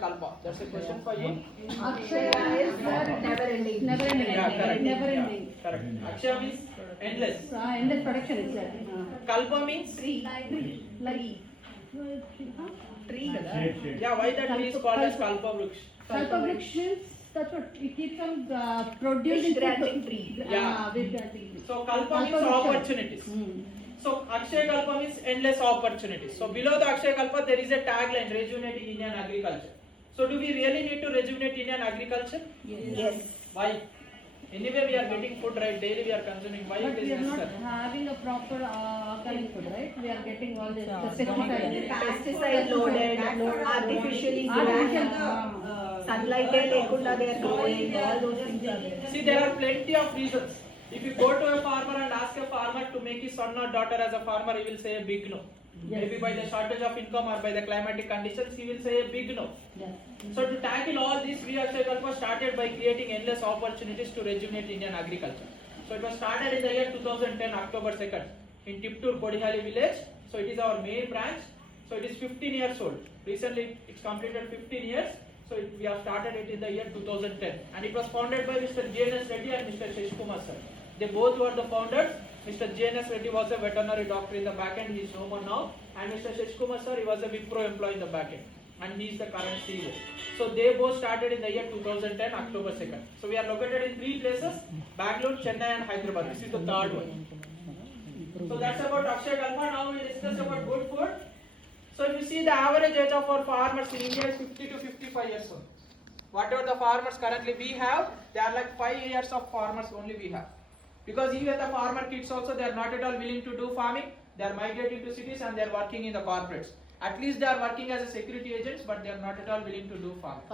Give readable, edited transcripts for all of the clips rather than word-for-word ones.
Akshakalpa? That's a question for you. Akshaya is never ending. Never ending. Yeah, correct. Never ending. Yeah, correct. Akshaya means endless. Endless production is that. Kalpa means Tree. Tree. Tree. yeah. Why that tree is called as Kalpa Vruksh? Kalpa Vruksh means that's what it keeps on producing granting tree. Yeah. So Kalpa means opportunities. So Akshyakalpa means endless opportunities. So below the Akshyakalpa there is a tagline: rejuvenating Indian agriculture. So do we really need to rejuvenate Indian agriculture? Yes. Why? Anyway, we are getting food, right? Daily we are consuming. Why But it is we are not necessary? having a proper organic food, right? We are getting all this pesticide loaded, artificially sunlight lekunda they are growing, all those things are there. See, there are plenty of reasons. If you go to a farmer and ask a farmer to make his son or daughter as a farmer, he will say a big no. Yes. Maybe by the shortage of income or by the climatic conditions, he will say a big no. Yes. So to tackle all this, we Akshyakalpa started by creating endless opportunities to rejuvenate Indian agriculture. So it was started in the year 2010, October 2nd, in Tiptur, Kodihali village. So it is our main branch. So it is 15 years old. Recently, it's completed 15 years. So we have started it in the year 2010. And it was founded by Mr. J.N.S. Reddy and Mr. Sheshkumar sir. They both were the founders. Mr. J.N.S. Reddy was a veterinary doctor in the back end. He is no more now. And Mr. Sheshkumar sir, he was a Wipro employee in the back end. And he is the current CEO. So they both started in the year 2010, October 2nd. So we are located in 3 places: Bangalore, Chennai and Hyderabad. This is the third one. So that's about Akshyakalpa. Now we will discuss about good food. So if you see, the average age of our farmers in India is 50 to 55 years old. Whatever the farmers currently we have, they are like 5 years of farmers only we have. Because even the farmer kids also, they are not at all willing to do farming. They are migrating to cities and they are working in the corporates. At least they are working as a security agents, but they are not at all willing to do farming.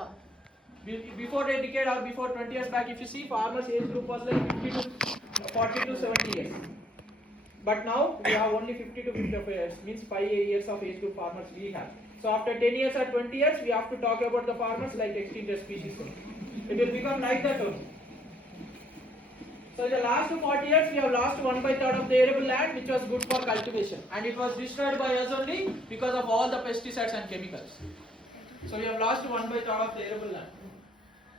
Before a decade or before 20 years back, if you see, farmers age group was like 50 to 40 to 70 years. But now we have only 50 to 55 years, means 5 years of age group farmers we have. So after 10 years or 20 years, we have to talk about the farmers like extinct species. It will become like that only. So in the last 40 years, we have lost 1/3 of the arable land which was good for cultivation. And it was destroyed by us only because of all the pesticides and chemicals. So we have lost 1/3 of the arable land.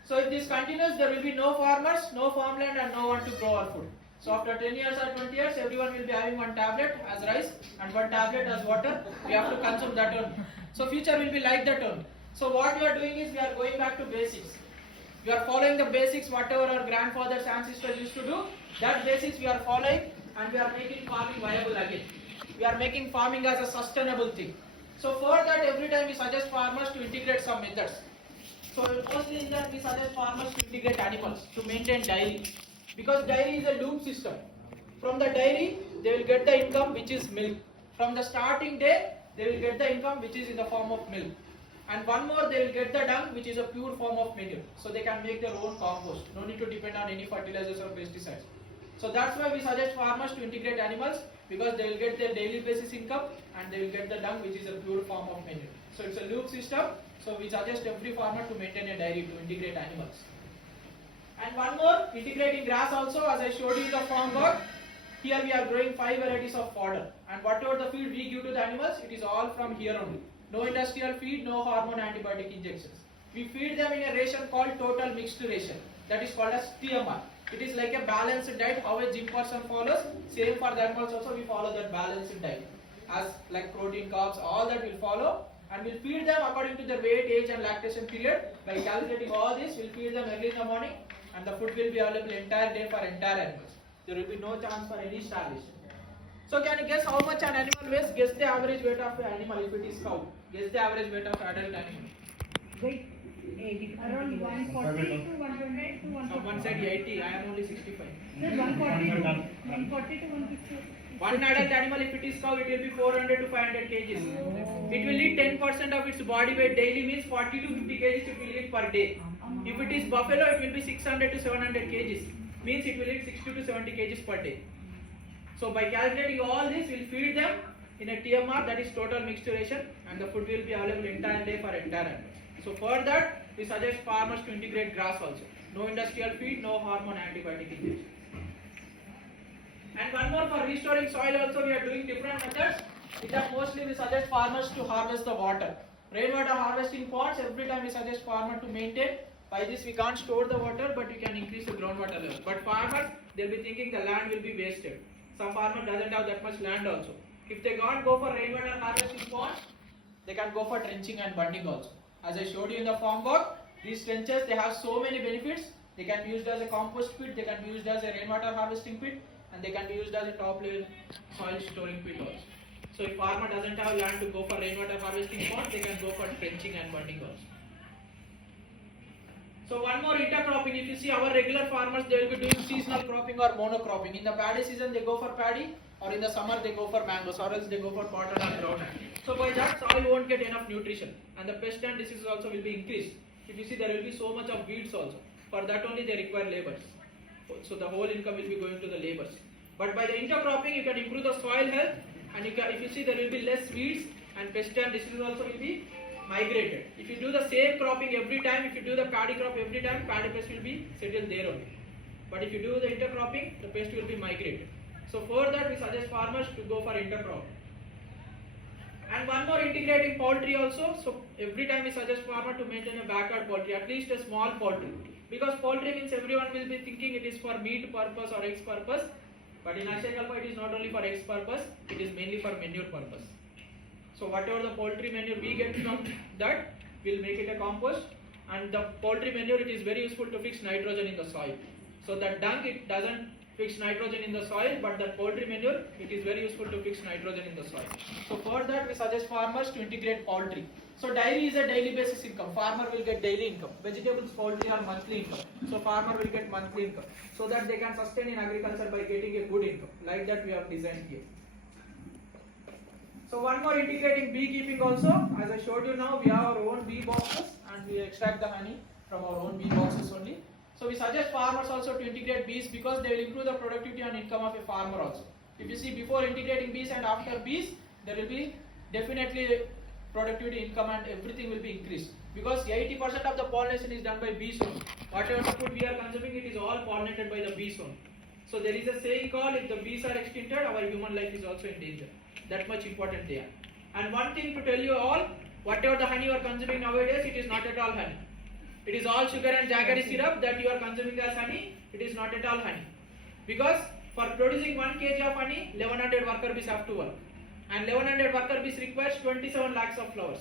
So if this continues, there will be no farmers, no farmland and no one to grow our food. So after 10 years or 20 years, everyone will be having one tablet as rice and one tablet as water. We have to consume that only. So future will be like that only. So what we are doing is we are going back to basics. We are following the basics, whatever our grandfathers, ancestors used to do. That basics we are following and we are making farming viable again. We are making farming as a sustainable thing. So for that, every time we suggest farmers to integrate some methods. So mostly in that we suggest farmers to integrate animals, to maintain dairy. Because dairy is a loop system. From the dairy, they will get the income which is milk. From the starting day, they will get the income which is in the form of milk. And one more, they will get the dung which is a pure form of manure. So they can make their own compost. No need to depend on any fertilizers or pesticides. So that's why we suggest farmers to integrate animals, because they will get their daily basis income and they will get the dung which is a pure form of manure. So it's a loop system. So we suggest every farmer to maintain a dairy, to integrate animals. And one more, integrating grass also, as I showed you in the farm work. Here we are growing 5 varieties of fodder. And whatever the feed we give to the animals, it is all from here only. No industrial feed, no hormone antibiotic injections. We feed them in a ration called total mixed ration. That is called as TMR. It is like a balanced diet, how a gym person follows. Same for the animals also, we follow that balanced diet. As like protein, carbs, all that we'll follow. And we'll feed them according to their weight, age and lactation period. By calculating all this, we'll feed them early in the morning. And the food will be available entire day for entire animals. There will be no chance for any starvation. So can you guess how much an animal weighs? Guess the average weight of an animal if it is cow. Guess the average weight of adult animal. Weight around 140 to 120 to 150. Someone said 80. I am only 65. Sir, 140 to 150. One adult animal, if it is cow, it will be 400 to 500 kgs. It will eat 10% of its body weight daily, means 40 to 50 kgs it will eat per day. If it is buffalo, it will be 600 to 700 kgs. Means it will eat 60 to 70 kgs per day. So by calculating all this, we will feed them in a TMR, that is total mixed ration, and the food will be available entire day for entire animals. So for that, we suggest farmers to integrate grass also. No industrial feed, no hormone antibiotic injection. And one more, for restoring soil also we are doing different methods. In that mostly we suggest farmers to harvest the water. Rainwater harvesting ponds, every time we suggest farmer to maintain. By this we can't store the water, but we can increase the groundwater level. But farmers, they'll be thinking the land will be wasted. Some farmer doesn't have that much land also. If they can't go for rainwater harvesting ponds, they can go for trenching and bunding also. As I showed you in the farm work, these trenches, they have so many benefits. They can be used as a compost pit, they can be used as a rainwater harvesting pit, and they can be used as a top level soil storing pit also. So if farmer doesn't have land to go for rainwater harvesting pond, they can go for trenching and bunding also. So one more intercropping. If you see our regular farmers, they will be doing seasonal cropping or monocropping. In the paddy season, they go for paddy, or in the summer they go for mangoes, or else they go for cotton or groundnut. So by that, soil won't get enough nutrition, and the pest and diseases also will be increased. If you see, there will be so much of weeds also. For that only they require labours. So the whole income will be going to the labours. But by the intercropping, you can improve the soil health, and if you see, there will be less weeds, and pest and diseases also will be migrated. If you do the same cropping every time, if you do the paddy crop every time, paddy pest will be settled there only. But if you do the intercropping, the pest will be migrated. So for that, we suggest farmers to go for intercropping. And one more, integrating poultry also. So every time we suggest farmer to maintain a backyard poultry, at least a small poultry. Because poultry means everyone will be thinking it is for meat purpose or eggs purpose. But in Akshyakalpa, it is not only for eggs purpose, it is mainly for manure purpose. So whatever the poultry manure we get from that, we'll make it a compost. And the poultry manure, it is very useful to fix nitrogen in the soil. So that dung, it doesn't fix nitrogen in the soil, but that poultry manure, it is very useful to fix nitrogen in the soil. So for that, we suggest farmers to integrate poultry. So dairy is a daily basis income. Farmer will get daily income. Vegetables, poultry are monthly income. So farmer will get monthly income. So that they can sustain in agriculture by getting a good income. Like that we have designed here. So one more, integrating beekeeping also. As I showed you now, we have our own bee boxes and we extract the honey from our own bee boxes only. So we suggest farmers also to integrate bees because they will improve the productivity and income of a farmer also. If you see, before integrating bees and after bees, there will be definitely productivity, income, and everything will be increased. Because 80% of the pollination is done by bees only. Whatever the food we are consuming, it is all pollinated by the bees only. So there is a saying called, if the bees are extincted, our human life is also in danger. That much important they are. And one thing to tell you all, whatever the honey you are consuming nowadays, it is not at all honey. It is all sugar and jaggery syrup that you are consuming as honey. It is not at all honey. Because for producing 1 kg of honey, 1100 worker bees have to work. And 1100 worker bees requires 27 lakhs of flowers.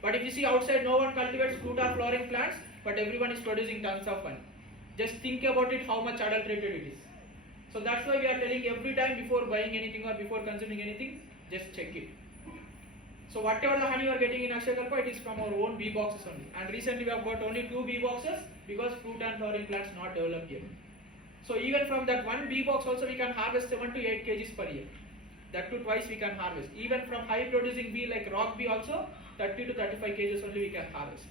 But if you see outside, no one cultivates fruit or flowering plants, but everyone is producing tons of honey. Just think about it, how much adulterated it is. So that's why we are telling every time before buying anything or before consuming anything, just check it. So whatever the honey you are getting in Akshyakalpa, it is from our own bee boxes only. And recently we have got only 2 bee boxes because fruit and flowering plants not developed yet. So even from that 1 bee box also we can harvest 7 to 8 kgs per year. That too twice we can harvest. Even from high producing bee like rock bee also, 30 to 35 kgs only we can harvest.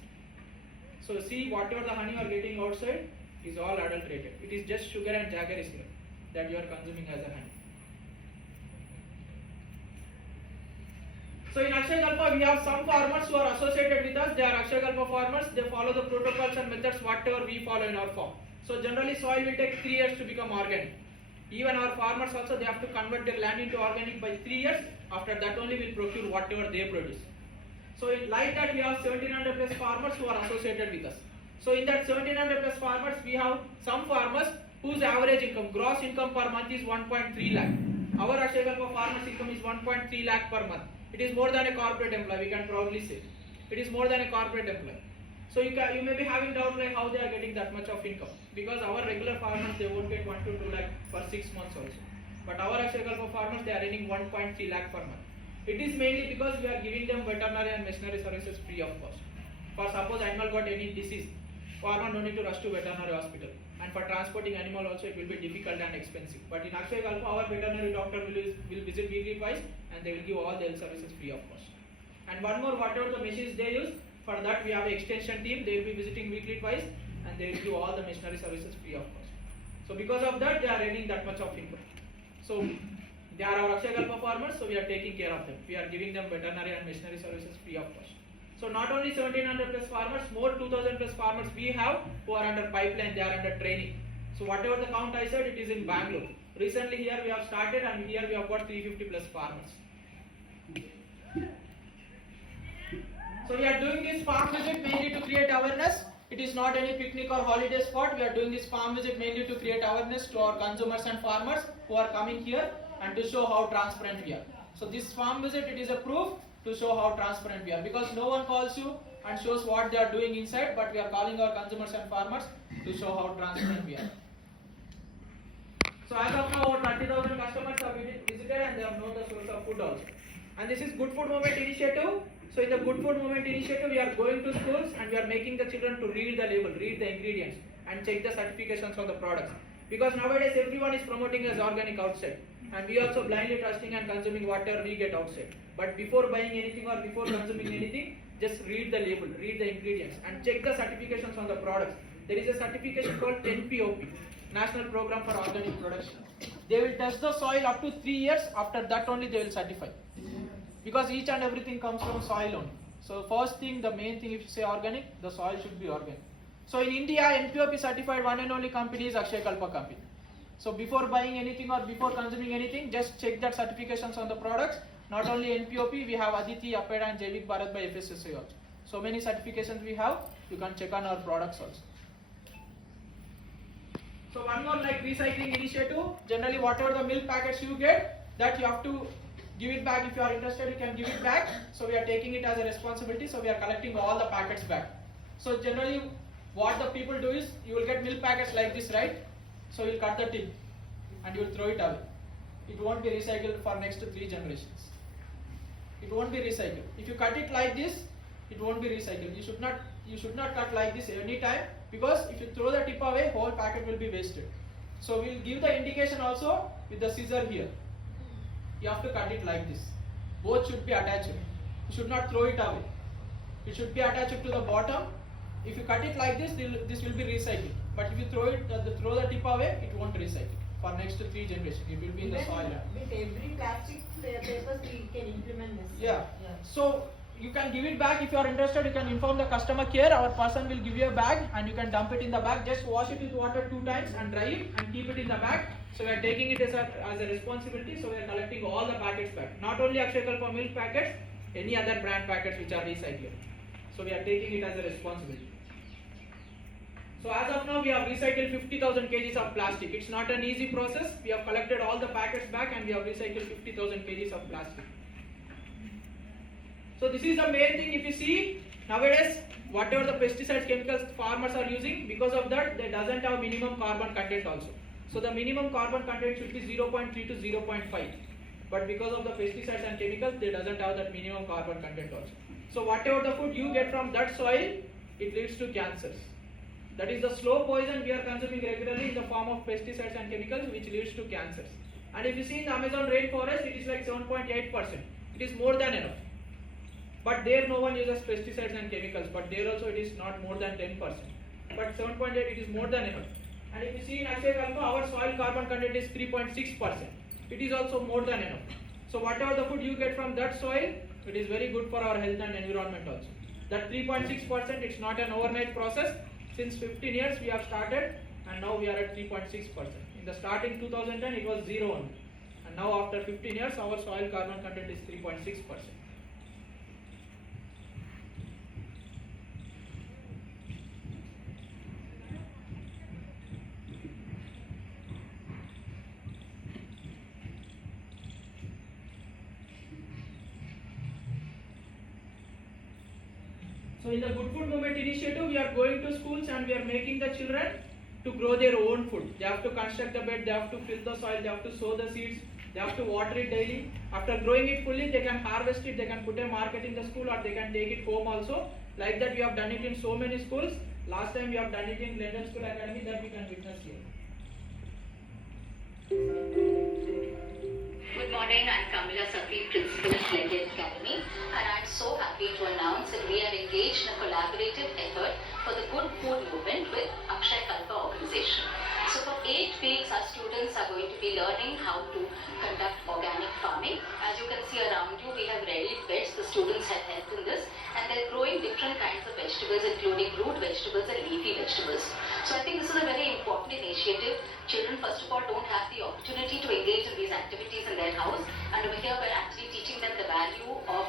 So see, whatever the honey you are getting outside is all adulterated. It is just sugar and jaggery syrup that you are consuming as a honey. So in Akshyakalpa, we have some farmers who are associated with us. They are Akshyakalpa farmers. They follow the protocols and methods whatever we follow in our farm. So generally soil will take 3 years to become organic. Even our farmers also, they have to convert their land into organic by 3 years. After that only we will procure whatever they produce. So like that we have 1700 plus farmers who are associated with us. So in that 1700 plus farmers, we have some farmers whose average income, gross income per month is 1.3 lakh. Our Akshyakalpa farmers' income is 1.3 lakh per month. It is more than a corporate employee, we can proudly say. It is more than a corporate employee. So you may be having doubt like how they are getting that much of income. Because our regular farmers, they won't get 1 to 2 lakh for 6 months also. But our Akshyakalpa farmers, they are earning 1.3 lakh per month. It is mainly because we are giving them veterinary and machinery services free of cost. For suppose animal got any disease, farmer no need to rush to veterinary hospital. And for transporting animal also it will be difficult and expensive. But in Akshyakalpa, our veterinary doctor will visit weekly twice and they will give all the health services free of cost. And one more, whatever the machines they use, for that we have an extension team, they will be visiting weekly twice and they will give all the machinery services free of cost. So because of that, they are earning that much of income. So they are our Akshyakalpa farmers, so we are taking care of them. We are giving them veterinary and machinery services free of cost. So not only 1700 plus farmers, more 2000 plus farmers we have who are under pipeline, they are under training. So whatever the count I said, it is in Bangalore. Recently here we have started and here we have got 350 plus farmers. So we are doing this farm visit mainly to create awareness. It is not any picnic or holiday spot. We are doing this farm visit mainly to create awareness to our consumers and farmers who are coming here and to show how transparent we are. So this farm visit, it is a proof to show how transparent we are, because no one calls you and shows what they are doing inside, but we are calling our consumers and farmers to show how transparent we are. So as of now, over 30,000 customers have visited and they have known the source of food also. And this is Good Food Movement initiative. So in the Good Food Movement initiative, we are going to schools and we are making the children to read the label, read the ingredients and check the certifications of the products. Because nowadays everyone is promoting as organic outside. And we also blindly trusting and consuming whatever we get outside. But before buying anything or before consuming anything, just read the label, read the ingredients and check the certifications on the products. There is a certification called NPOP, National Program for Organic Production. They will test the soil up to 3 years. After that only they will certify. Because each and everything comes from soil only. So first thing, the main thing, if you say organic, the soil should be organic. So in India, NPOP certified one and only company is Akshyakalpa company. So before buying anything or before consuming anything, just check that certifications on the products. Not only NPOP, we have Aditi, Apeda and Jaivik Bharat by FSSAI also. So many certifications we have, you can check on our products also. So one more like recycling initiative. Generally whatever the milk packets you get, that you have to give it back. If you are interested, you can give it back. So we are taking it as a responsibility. So we are collecting all the packets back. So generally what the people do is, you will get milk packets like this, right? So you will cut the tip and you will throw it away. It won't be recycled for next 3 generations. It won't be recycled. If you cut it like this, it won't be recycled. You should not cut like this any time, because if you throw the tip away, whole packet will be wasted. So we will give the indication also with the scissor here. You have to cut it like this. Both should be attached. You should not throw it away. It should be attached to the bottom. If you cut it like this, this will be recycled. But if you throw the tip away, it won't recycle. For next 3 generations, it will be in the soil. With every plastic papers, we can implement this. Yeah. So you can give it back. If you are interested, you can inform the customer care. Our person will give you a bag and you can dump it in the bag. Just wash it with water 2 times and dry it and keep it in the bag. So we are taking it as a responsibility. So we are collecting all the packets back. Not only Akshyakalpa milk packets, any other brand packets which are recycled. So we are taking it as a responsibility. So as of now, we have recycled 50,000 kgs of plastic. It's not an easy process. We have collected all the packets back and we have recycled 50,000 kgs of plastic. So this is the main thing. If you see, nowadays, whatever the pesticides, chemicals farmers are using, because of that, they doesn't have minimum carbon content also. So the minimum carbon content should be 0.3 to 0.5. But because of the pesticides and chemicals, they doesn't have that minimum carbon content also. So whatever the food you get from that soil, it leads to cancers. That is the slow poison we are consuming regularly in the form of pesticides and chemicals, which leads to cancers. And if you see in the Amazon rainforest, it is like 7.8%. It is more than enough. But there no one uses pesticides and chemicals, but there also it is not more than 10%. But 7.8, it is more than enough. And if you see in Akshyakalpa, our soil carbon content is 3.6%. It is also more than enough. So whatever the food you get from that soil, it is very good for our health and environment also. That 3.6%, it's not an overnight process. Since 15 years we have started and now we are at 3.6%. In the starting 2010 it was 0 only. And now after 15 years our soil carbon content is 3.6%. So in the Good Food Movement initiative, we are going to schools and we are making the children to grow their own food. They have to construct the bed, they have to fill the soil, they have to sow the seeds, they have to water it daily. After growing it fully, they can harvest it, they can put a market in the school or they can take it home also. Like that we have done it in so many schools. Last time we have done it in London School Academy, that we can witness here. Good morning, I'm Kamila Sakri, Principal at Glendale Academy, and I'm so happy to announce that we are engaged in a collaborative effort for the Good Food Movement with Akshyakalpa organization. So for 8 weeks, our students are going to be learning how to conduct organic farming. As you can see around you, we have ready beds. The students have helped in this, and they're growing different kinds of vegetables, including root vegetables and leafy vegetables. So I think this is a very important initiative. Children, first of all, don't have the opportunity to engage in these activities in their house, and over here we're actually teaching them the value of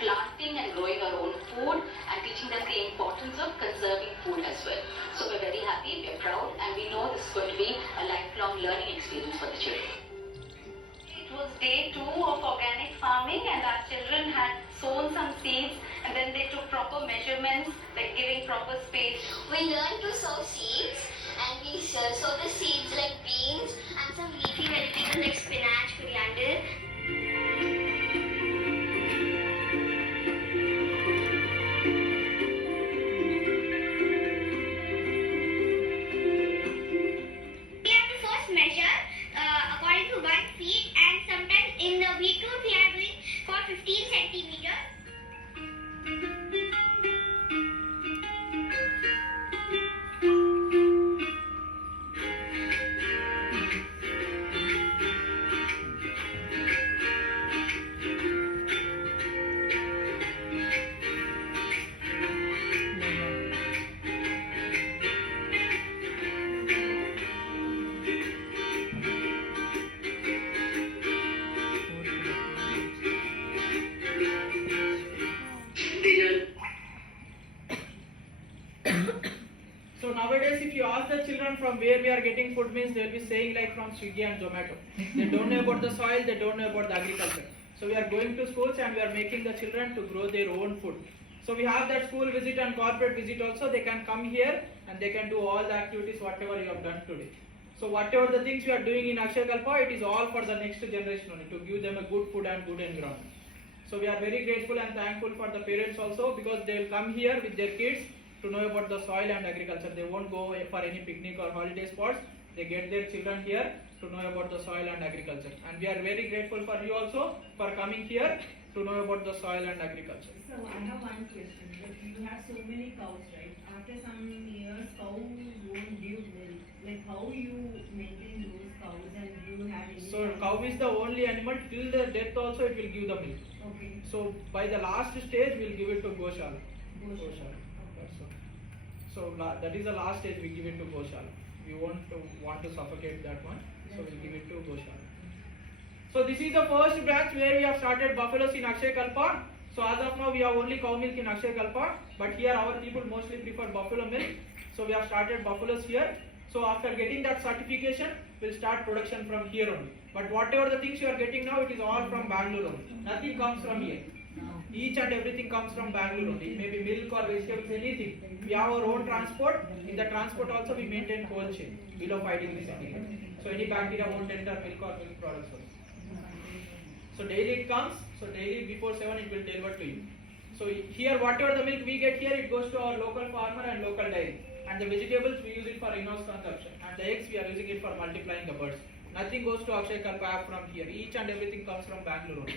planting and growing our own food and teaching them the importance of conserving food as well. So we're very happy, we're proud, and we know this is going to be a lifelong learning experience for the children. It was day 2 of organic farming, and our children had sown some seeds, and then they took proper measurements, like giving proper space. We learned to sow seeds, and we sow the seeds like beans and some leafy vegetables like spinach, coriander. We have to first measure according to 1 feet, and sometimes in the beetroot we are doing for 15 centimeters. So nowadays, if you ask the children from where we are getting food, means they will be saying like from Swiggy and Zomato. They don't know about the soil, they don't know about the agriculture. So we are going to schools and we are making the children to grow their own food. So we have that school visit and corporate visit also. They can come here and they can do all the activities whatever you have done today. So whatever the things we are doing in Akshyakalpa, it is all for the next generation only, to give them a good food and good environment. So we are very grateful and thankful for the parents also, because they will come here with their kids to know about the soil and agriculture. They won't go for any picnic or holiday spots. They get their children here to know about the soil and agriculture. And we are very grateful for you also for coming here to know about the soil and agriculture. So I have one question. Like, you have so many cows, right? After some years, cows won't give milk. Like, how you maintain those cows, and you have any? So cow is the only animal till the death also it will give the milk. Okay. So by the last stage we will give it to Goshala. Goshala. That's all. So that is the last stage we give it to Goshala. We won't want to suffocate that one, so we will give it to Goshala. So this is the first branch where we have started buffaloes in Akshyakalpa. So as of now we have only cow milk in Akshyakalpa, but here our people mostly prefer buffalo milk. So we have started buffaloes here. So after getting that certification, we'll start production from here only. But whatever the things you are getting now, it is all from Bangalore only. Nothing comes from here. Each and everything comes from Bangalore only. Maybe milk or vegetables, anything. We have our own transport. In the transport also we maintain cold chain below 5 degrees centigrade. So any bacteria won't enter milk or milk products also. So daily it comes. So daily before 7 it will deliver to you. So here whatever the milk we get here, it goes to our local farmer and local dairy. And the vegetables we use it for in-house consumption. And the eggs we are using it for multiplying the birds. Nothing goes to Akshyakalpa from here. Each and everything comes from Bangalore only.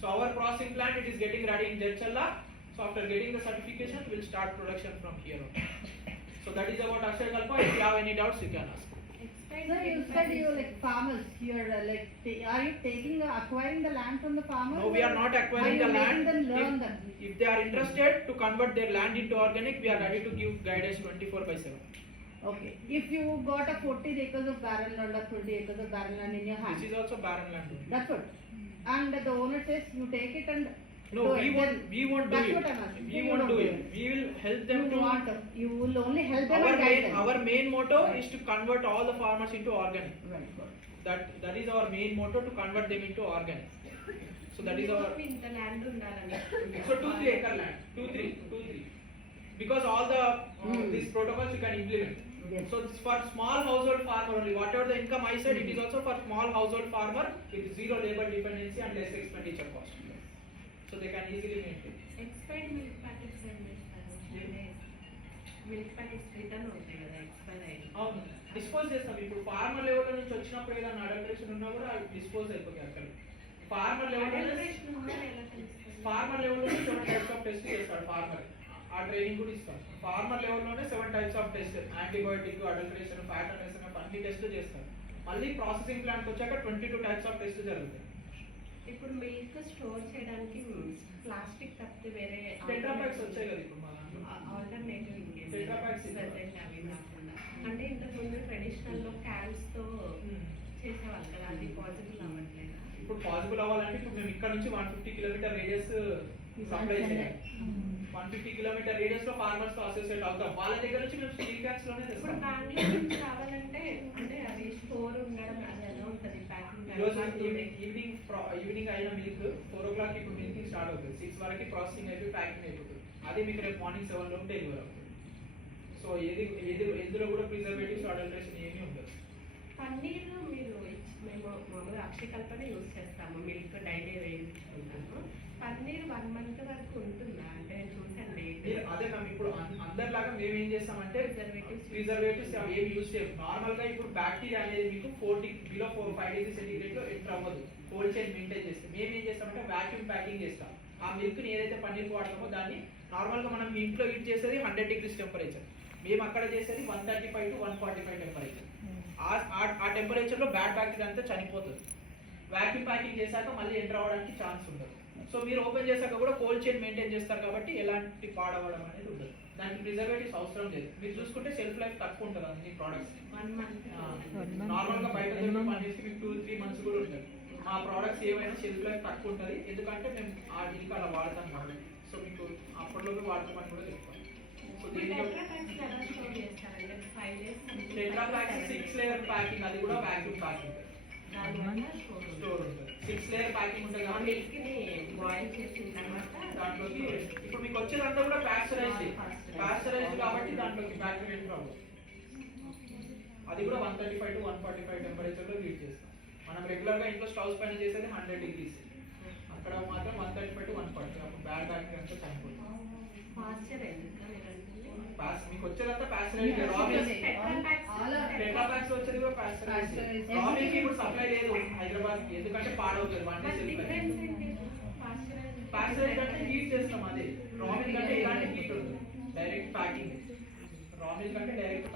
So our processing plant, it is getting ready in Jadchalla. So after getting the certification, we'll start production from here on. So that is about Akshyakalpa. If you have any doubts, you can ask. Sir, you said you like farmers here, are you acquiring the land from the farmers? No, we are not acquiring the land. Them learn them? If they are interested to convert their land into organic, we are ready to give guidance 24/7. Okay. If you got a 40 acres of barren land or 20 acres of barren land in your hand, This is also barren land only. that's what. And the owner says you take it and No, do we it, won't. then We won't do that's it. what I'm asking. We You won't don't do do it. We will help them you to. want you will only help them and guide them. Our main motto is to convert all the farmers into organic. Right, good. That is our main motto, to convert them into organic. So that is our. The land undarani. So 2-3 acre land. 2-3. Because all the these protocols you can implement. Yes. So it's for small household farmer only. Whatever the income I said, it is also for small household farmer with zero labor dependency and less expenditure cost. So they can easily maintain. Expired milk packets and milk packets return అవుతాయి కదా expire అయ్యి. అవును, dispose చేస్తాం. ఇప్పుడు farmer level నుంచి వచ్చినప్పుడు ఏదైనా adulteration ఉన్నా కూడా అవి డిస్పోజ్ అయిపోతాయి అక్కడ. ఫార్మర్ లెవెల్ ఫార్మర్ లెవెల్ లోనే 7 టైప్స్ ఆఫ్ టెస్ట్ చేస్తాడు ఫార్మర్. ఆ ట్రైనింగ్ కూడా ఇస్తాడు. ఫార్మర్ లెవెల్ లోనే 7 types of test, antibiotic, adulteration, fat అనేషన్ అన్ని టెస్ట్లు చేస్తాడు. మళ్ళీ ప్రాసెసింగ్ ప్లాంట్ వచ్చాక 22 టైప్స్ ఆఫ్ టెస్ట్ జరుగుతాయి. ఇప్పుడు మిల్క్ స్టోర్ చేయడానికి ప్లాస్టిక్ తప్పితే వేరే టెట్రా ప్యాక్స్ వచ్చాయి కదా ఇప్పుడు మన ఆల్టర్నేటివ్ టెట్రా ప్యాక్స్ ప్రెసెంట్ అవి కాకుండా. అంటే ఇంతకుముందు ట్రెడిషనల్ లో క్యాన్స్ తో చేసేవాళ్ళు కదా, అది పాసిబుల్ అవ్వట్లేదు. ఇప్పుడు పాసిబుల్ అవ్వాలంటే ఇప్పుడు మేము ఇక్కడ నుంచి 150 కిలోమీటర్ రేడియస్ సప్లై చేయాలి. 150 కిలోమీటర్ రేడియస్ లో ఫార్మర్స్ తో అసోసియేట్ అవుతాం. వాళ్ళ దగ్గర నుంచి మేము స్టీల్ క్యాన్స్ లోనే ఇప్పుడు తెస్తాం. బెంగళూరు నుంచి రావాలంటే అంటే అది స్టోర్ ఉండడం అది ఎలా ఉంటుంది ప్యాకింగ్ ఈ రోజు ఈవినింగ్ అయిన మిల్క్ 4 o'clock ఇప్పుడు మిల్కింగ్ స్టార్ట్ అవుతుంది. 6 వరకు ప్రాసెసింగ్ అయిపోయి ప్యాకింగ్ అయిపోతుంది. అదే మీకు రేపు మార్నింగ్ 7 లోపు డెలివరీ అవుతుంది. సో ఎందులో కూడా ప్రిజర్వేటివ్స్ అడల్టరేషన్ ఏమీ ఉండదు. పన్నీర్ మీరు మేము మామూలుగా అక్షయకల్పనే యూజ్ చేస్తాము, మిల్క్ డైలీ వేయించుకుంటాము. పన్నీర్ 1 month వరకు ఉంటుందా? అంటే నేను చూసాను అదే మ్యామ్, ఇప్పుడు అందరిలాగా మేము ఏం చేస్తామంటే ప్రిజర్వేటివ్స్ ఏమి యూజ్ చేయం. నార్మల్ గా ఇప్పుడు బ్యాక్టీరియా అనేది మీకు 5 degrees సెంటిగ్రేడ్ లో ఎంటర్ అవ్వదు. కోల్డ్ చైన్ మెయింటైన్ చేస్తాం. మేము ఏం చేస్తామంటే వాక్యూమ్ ప్యాకింగ్ చేస్తాం. ఆ మిల్క్ ని ఏదైతే పన్నీర్ వాడతామో దాన్ని నార్మల్ గా మనం ఇంట్లో హీట్ చేసేది 100 degrees టెంపరేచర్, మేము అక్కడ చేసేది 135 to 145 టెంపరేచర్. ఆ టెంపరేచర్ లో బ్యాడ్ బ్యాక్టీరియా అంతా చనిపోతుంది. వాక్యూమ్ ప్యాకింగ్ చేశాక మళ్ళీ ఎంటర్ అవ్వడానికి ఛాన్స్ ఉండదు. సో మీరు ఓపెన్ చేశాక కూడా కోల్డ్ చైన్ మెయింటైన్ చేస్తారు కాబట్టి ఎలాంటి పాడవడం అనేది ఉండదు. దానికి ప్రిజర్వేటివ్స్ అవసరం లేదు. మీరు చూసుకుంటే షెల్ఫ్ లైఫ్ తక్కువ ఉంటుంది అన్ని ప్రోడక్ట్స్. 1 month. నార్మల్ గా బయట పనిచేసి మీకు 2-3 months కూడా ఉంటుంది. మా ప్రోడక్ట్స్ ఏవైనా షెల్ఫ్ లైఫ్ తక్కువ ఉంటుంది, ఎందుకంటే మేము ఆ మిల్క్ అలా వాడతాం కాబట్టి. సో మీకు అప్పట్లోకి వాడతామని కూడా చెప్తాం. సో దీంట్లో టెట్రా ప్యాక్స్ 6 లేయర్ ప్యాకింగ్, అది కూడా వాక్యూమ్ ప్యాకింగ్ స్టోర్ ఉంటుంది. 6 లేయర్ ప్యాకింగ్ ఉంటుంది కాబట్టి బాయిల్ చేసిన తర్వాత దాంట్లోకి ఇప్పుడు మీకు వచ్చేదంతా కూడా పాస్చరైజ్డ్ కాబట్టి దాంట్లోకి బ్యాక్టీరియా ఎంటర్ అవ్వదు. అది కూడా 135 to 145 టెంపరేచర్ లో హీట్ చేస్తాం. మనం రెగ్యులర్ గా ఇంట్లో స్టవ్స్ పైన చేసేది 100 degrees, అక్కడ మాత్రం 135 to 140. అప్పుడు బ్యాడ్ బ్యాక్టీరియా అంతా చనిపోతుంది. మీకు వచ్చేదంతా పాస్చరైజ్డ్. టెట్రా ప్యాక్స్ వచ్చేది కూడా పాస్చరైజ్డ్. రా మిల్క్ ఇప్పుడు సప్లై లేదు హైదరాబాద్ కి, ఎందుకంటే పాడవుతుంది. పాస్చరైజ్డ్ అంటే హీట్ చేస్తాం. అదే రా మిల్క్ అంటే ఇలాంటి హీట్ ఉంటుంది, డైరెక్ట్ ప్యాకింగ్. రా మిల్క్ అంటే డైరెక్ట్